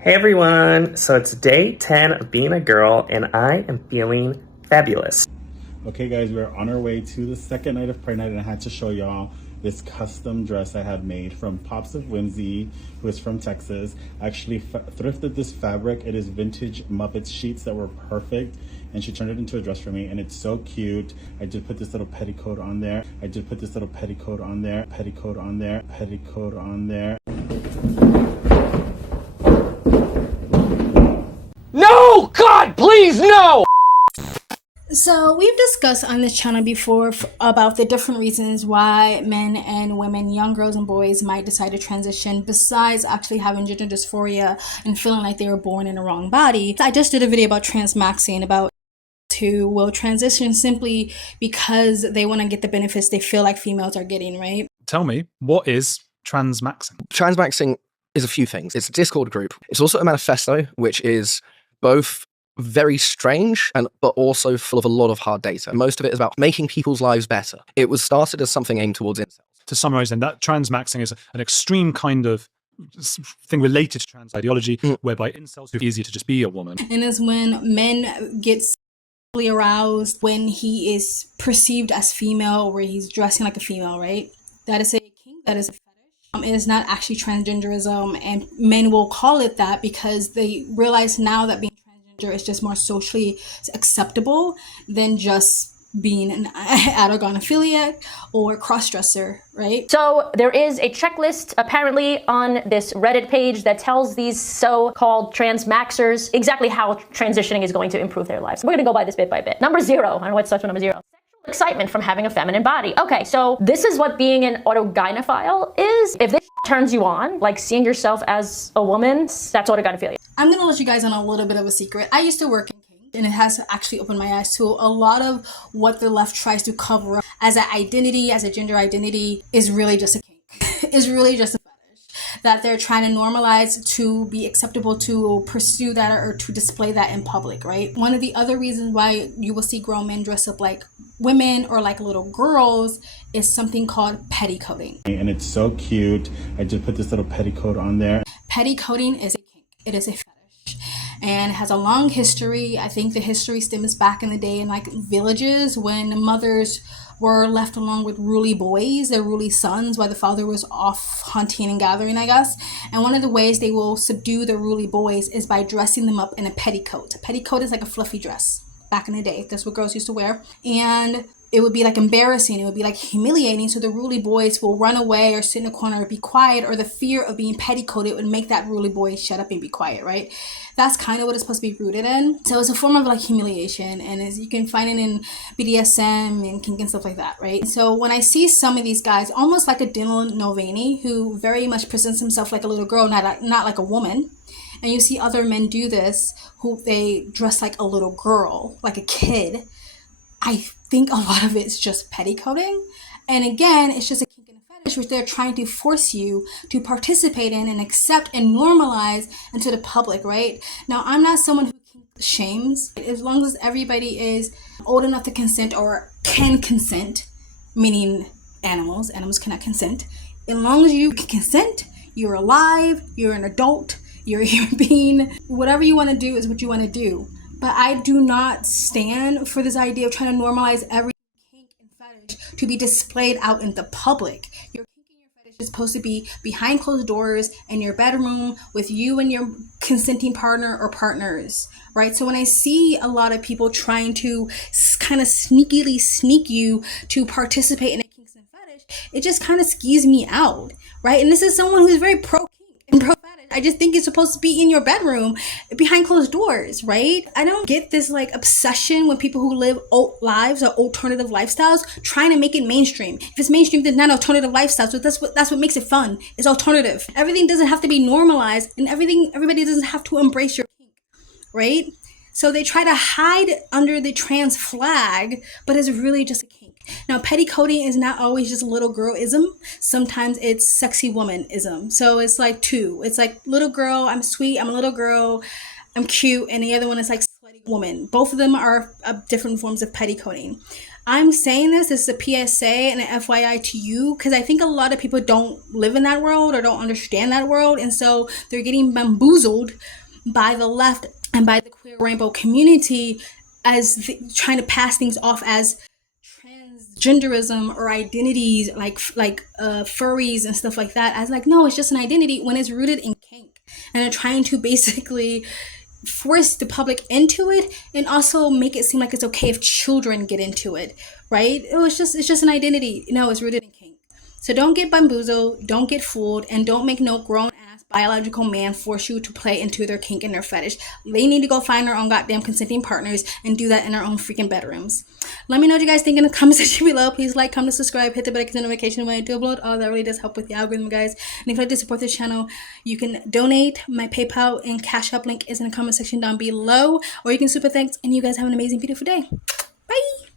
Hey everyone! So it's day 10 of being a girl, and I am feeling fabulous. Okay guys, we're on our way to the second night of Pride Night, and I had to show y'all this custom dress I had made from Pops of Whimsy, who is from Texas. I actually thrifted this fabric. It is vintage Muppets sheets that were perfect, and she turned it into a dress for me, and it's so cute. I did put this little petticoat on there. Petticoat on there. No! God, please, no! So we've discussed on this channel before about the different reasons why men and women, young girls and boys, might decide to transition besides actually having gender dysphoria and feeling like they were born in the wrong body. I just did a video about transmaxing, about who will transition simply because they want to get the benefits they feel like females are getting, right? Tell me, what is transmaxing? Transmaxing is a few things. It's a Discord group. It's also a manifesto, which is both very strange but also full of a lot of hard data. Most of it is about making people's lives better. It was started as something aimed towards incels. To summarize then, that transmaxing is an extreme kind of thing related to trans ideology, whereby incels are easier to just be a woman. And it's when men get sexually aroused when he is perceived as female, where he's dressing like a female, right? That is a kink, that is a fetish. It is not actually transgenderism, and men will call it that because they realize now that being transgender is just more socially acceptable than just being an autogonophiliac or cross-dresser, right? So there is a checklist apparently on this Reddit page that tells these so-called transmaxers exactly how transitioning is going to improve their lives. We're going to go by this bit by bit. Number 0, I know what starts with number 0. Sexual excitement from having a feminine body. Okay, so this is what being an autogynophile is. If this turns you on, like seeing yourself as a woman, that's autogynophilia. I'm going to let you guys on a little bit of a secret. I used to work in Kink, and it has actually opened my eyes to a lot of what the left tries to cover up as an identity, as a gender identity, is really just a kink. Is really just a fetish that they're trying to normalize to be acceptable to pursue that or to display that in public, right? One of the other reasons why you will see grown men dress up like women or like little girls is something called petticoating. And it's so cute. I just put this little petticoat on there. Petticoating is a kink. It is a fetish. And has a long history. I think the history stems back in the day in like villages when mothers were left alone with ruly boys, their ruly sons, while the father was off hunting and gathering, I guess. And one of the ways they will subdue the ruly boys is by dressing them up in a petticoat. A petticoat is like a fluffy dress. Back in the day, that's what girls used to wear. And it would be like embarrassing, it would be like humiliating, so the ruly boys will run away or sit in a corner or be quiet, or the fear of being petticoated would make that ruly boy shut up and be quiet, right? That's kind of what it's supposed to be rooted in. So it's a form of like humiliation, and as you can find it in BDSM and kink and stuff like that, right? So when I see some of these guys, almost like a Dylan Mulvaney, who very much presents himself like a little girl, not like a woman, and you see other men do this, who they dress like a little girl, like a kid, I think a lot of it's just petticoating. And again, it's just a kink and a fetish, which they're trying to force you to participate in and accept and normalize into the public, right? Now, I'm not someone who kink shames. As long as everybody is old enough to consent or can consent, meaning animals cannot consent. As long as you can consent, you're alive, you're an adult, you're a human being, whatever you want to do is what you want to do. But I do not stand for this idea of trying to normalize every kink and fetish to be displayed out in the public. Your kink and your fetish is supposed to be behind closed doors in your bedroom with you and your consenting partner or partners, right? So when I see a lot of people trying to kind of sneakily sneak you to participate in a kink and fetish, it just kind of skews me out, right? And this is someone who's very pro kink and pro fetish. I just think it's supposed to be in your bedroom behind closed doors, right? I don't get this like obsession when people who live lives or alternative lifestyles trying to make it mainstream. If it's mainstream, then not alternative lifestyles. So that's what makes it fun. It's alternative. Everything doesn't have to be normalized, and everybody doesn't have to embrace your kink, right? So they try to hide under the trans flag, but it's really just a kink. Now, petticoating is not always just little girl-ism. Sometimes it's sexy woman-ism. So it's like two. It's like little girl, I'm sweet, I'm a little girl, I'm cute, and the other one is like slutty woman. Both of them are different forms of petticoating. I'm saying this is a PSA and an FYI to you, because I think a lot of people don't live in that world or don't understand that world, and so they're getting bamboozled by the left and by the queer rainbow community as trying to pass things off as transgenderism or identities like furries and stuff like that, as like, no, it's just an identity, when it's rooted in kink, and they're trying to basically force the public into it and also make it seem like it's okay if children get into it, right? It's just an identity. No, it's rooted in kink. So don't get bamboozled, don't get fooled, and don't make no grown ass biological man force you to play into their kink and their fetish. They need to go find their own goddamn consenting partners and do that in their own freaking bedrooms. Let me know what you guys think in the comment section below. Please like, comment, subscribe, hit the bell, because notification when I do upload. All that really does help with the algorithm, guys. And if you'd like to support this channel, you can donate. My PayPal and Cash App link is in the comment section down below, or you can super thanks. And you guys have an amazing, beautiful day. Bye.